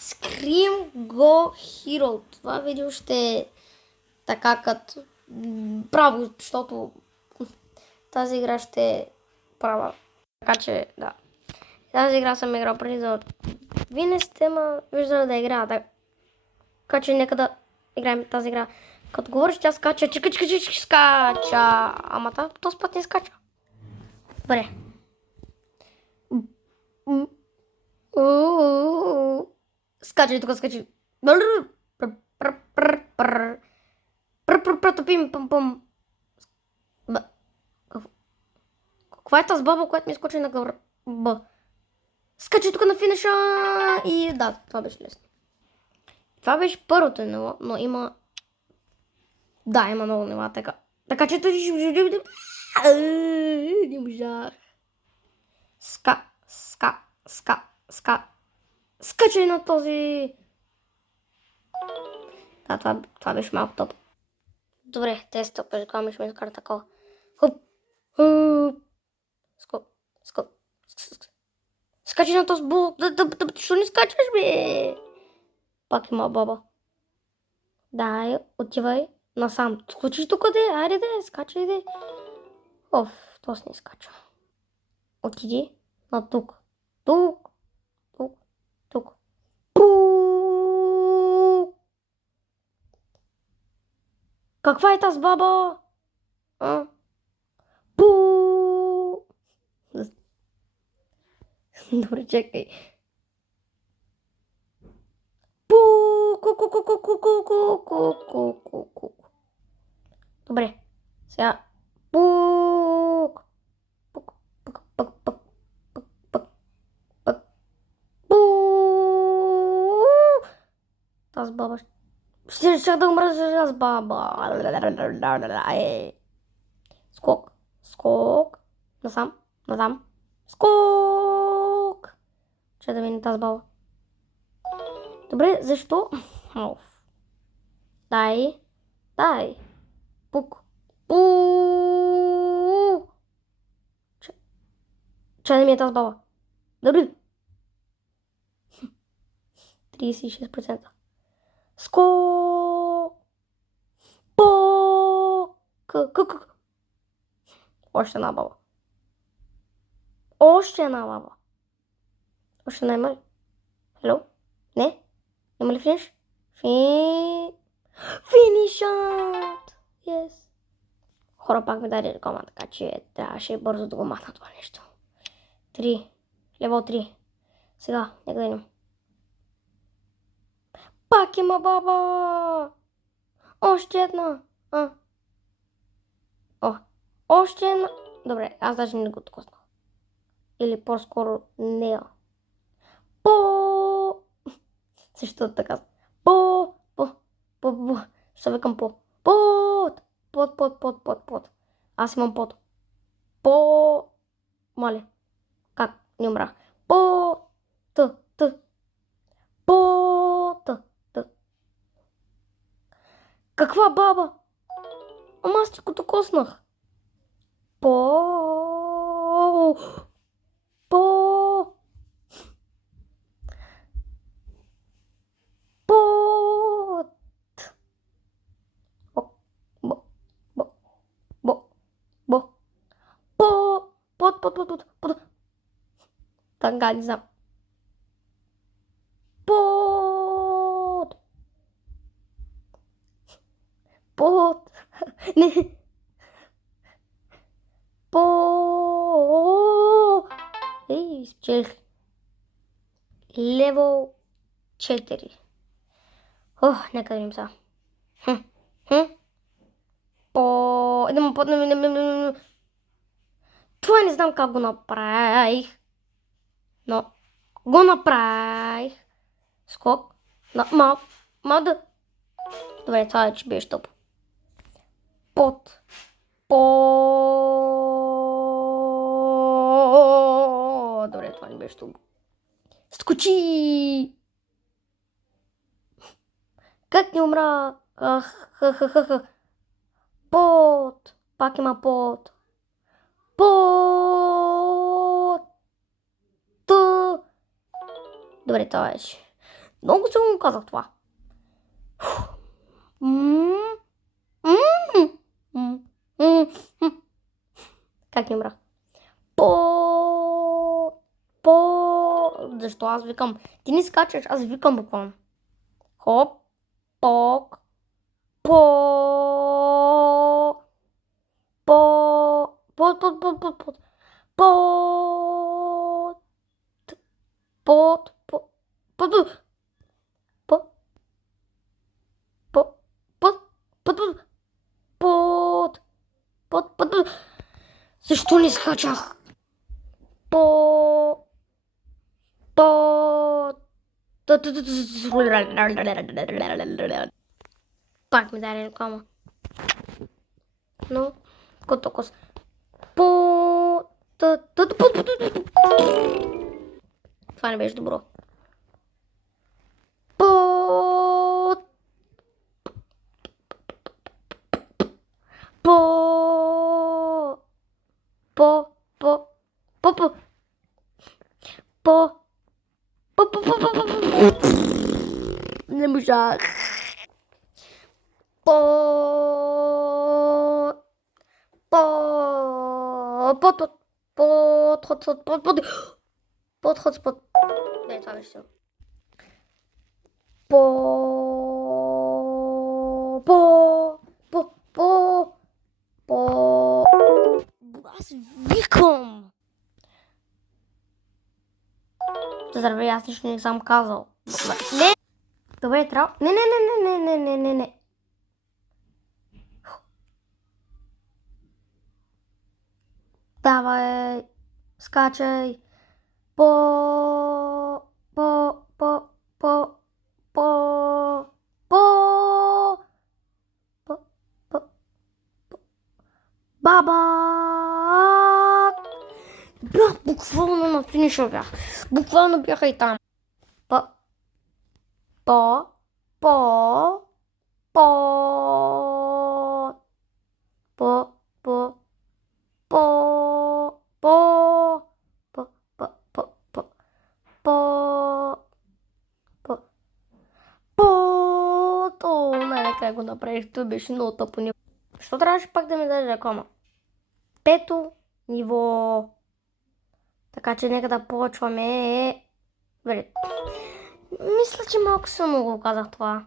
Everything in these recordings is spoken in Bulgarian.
Scream Go Hero. Това видео ще е така като право, защото тази игра ще е права. Така че, да. Тази игра съм играл преди да... Вие не сте ма виждали да играя, така че нека да играем тази игра. Като говориш, тя скача, чика, скача. Ама този път не скача. Добре. Скачай тук, скачай. Топим, пам. Каква е тази баба, която ми скочи на гърба? Скачай тук на финиша и да, това беше лесно. Това беше първото ниво, но има... Да, има много нива, така. Така че тази... Не можах. Скачай на този... Да, това беше малко топ. Добре, те стоп, рекламиш ми изкара такова. Хоп. Скачай на този блок. Защо не скачаш, бе? Пак има баба. Дай, отивай насам. Скочи тук, де. Айде, де. Скачай, де. То не скача. Отиди на тук. Тук. Каква е тази баба? Добре, чекай. Добре. Сега. Тази баба. Ще да умра с баба. Скок. Насам. Скок. Ще да мине тази баба. Добре, защо? Дай. Пук. Че да ми е тази баба. Добре. 36%. Скок. Още една баба. Още една има ли? Hello? Не? Има ли финиш? Финишът! Yes. Хора пак ми даде реклама, така че трябваше бързо да го махна това нещо. 3. Левел 3. Сега, нека да видим. Пак има баба! Още една! Още една! Добре, аз даже не го докосна. Или по-скоро не. Също така. Ще викам Под. Аз имам под. Мале. Как? Не умрах. Каква баба? Ама аз ти го докоснах. Под. Така, не знам. Под. Не. Ей, спечелих. Левел 4. Нека да видим сега. Идем под... Това не знам как го направих. Но го направих. Скок. Да. Добре, това вече беше топ. Под. Добре, това не беше топ. Скочи! Как не умра? Под. Пак има под. Добре, това беше. Много силно казах това. М, м, м, м, м. Как имрах? Защо аз викам? Ти не скачаш, аз викам буквално. Хоп, пок, по, под, под, под, под, под, под, под, под, под. Защо не скачах? По, по, пак ми даде реклама. Но, като кос. По, това не беше добро. По, по, по, по, по, по, по, не можах. Под. Не, това беше все. Аз викам. Здравей, аз нищо не съм казал. Не! Добре, трябва... Не. Давай, скачай. По... Баба! Бях буквално на финиша бях. Буквално бяха и там. По... По... Най-накрая го направих, той беше много тъпо ниво. Защо трябваше пак да ми даде реклама? 5-то ниво. Така че нека да почваме. Добре. Мисля, че малко силно го казах това.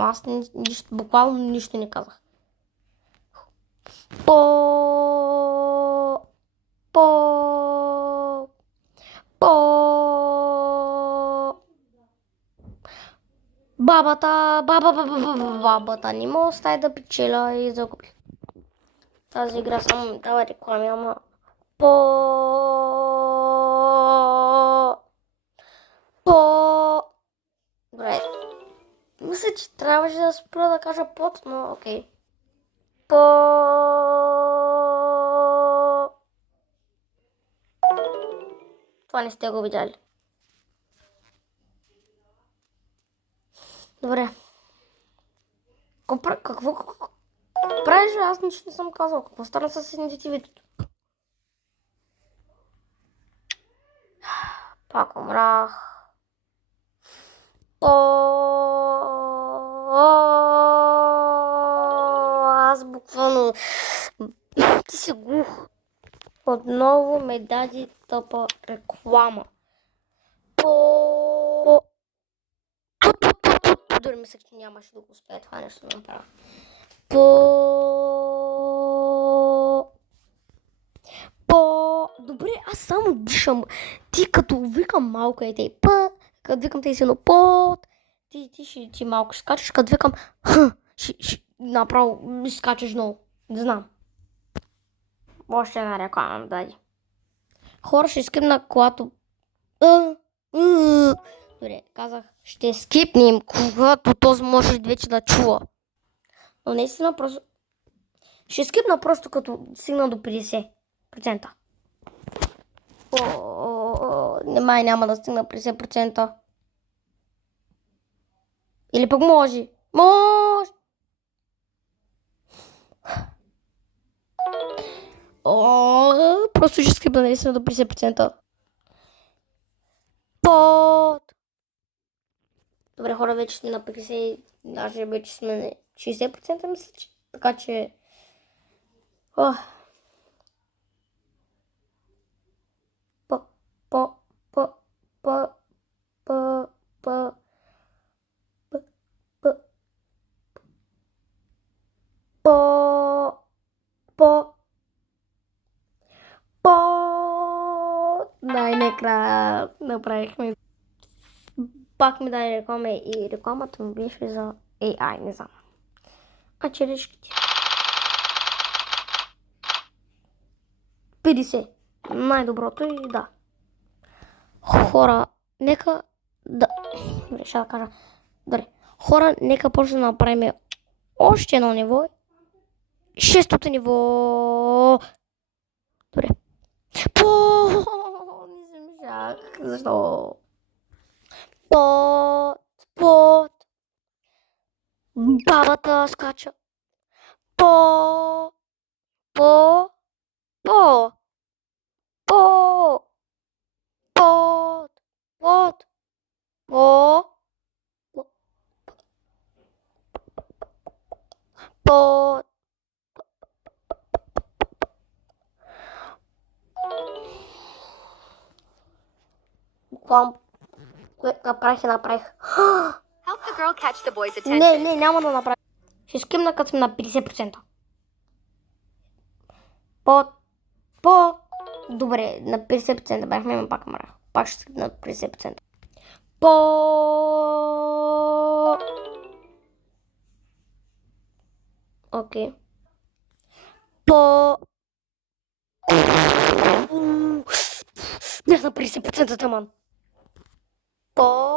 Аз буквално нищо не казах. Бабата не ме остави да печеля и загубих. Тази игра само ми дава реклами, ама Добре. Мисля, че трябваше да спра да кажа под, но окей. Това не сте го видяли. Добре. Какво правиш? Аз нищо не съм казал. Какво стана с инициативите? Пак умрах. Аз буквално... Ти си глух. Отново ме даде тъпа реклама. Дори мислех, че нямаше да го успея това нещо да направя. Добре, аз само дишам. Ти като викам малко е тъй като викам тъй силно под, ти малко ще скачаш, като викам направо скачаш много. Не знам. Още една реклама даде. Хора ще скипна, когато... Добре, казах, ще скипнем, когато този може вече да чува. Но наистина просто... Ще скипна просто като стигна до 50%. Няма да стигна 50%. Или пък може. Може! Просто ще скипна наистина до 50%. Добре, хора, вече сме на 50, даже вече сме на 60%, мисля, че. Така че... Ох. По, по, по, по, по, по, по, по, по, по. Най-накрая направихме. Пак ми даде реклама и рекламата ми беше за AI, не знам. А черешките. 50. Най-доброто и да. Хора, нека да... Добре, ще да кажа. Добре. Хора, нека почне да направим още едно ниво. Шестото ниво. Добре. Не замижах. Защо? Под. Бабата скача. По. Под. По. Под. Буквално, което направих. Help the girl catch the boy's attention. Не, няма да направя. Ще скимна като сме на 50%. Добре, на 50% бяхме, но пак мрах. Пак ще скимна на 50%. Окей. Бях на 50% таман. Под.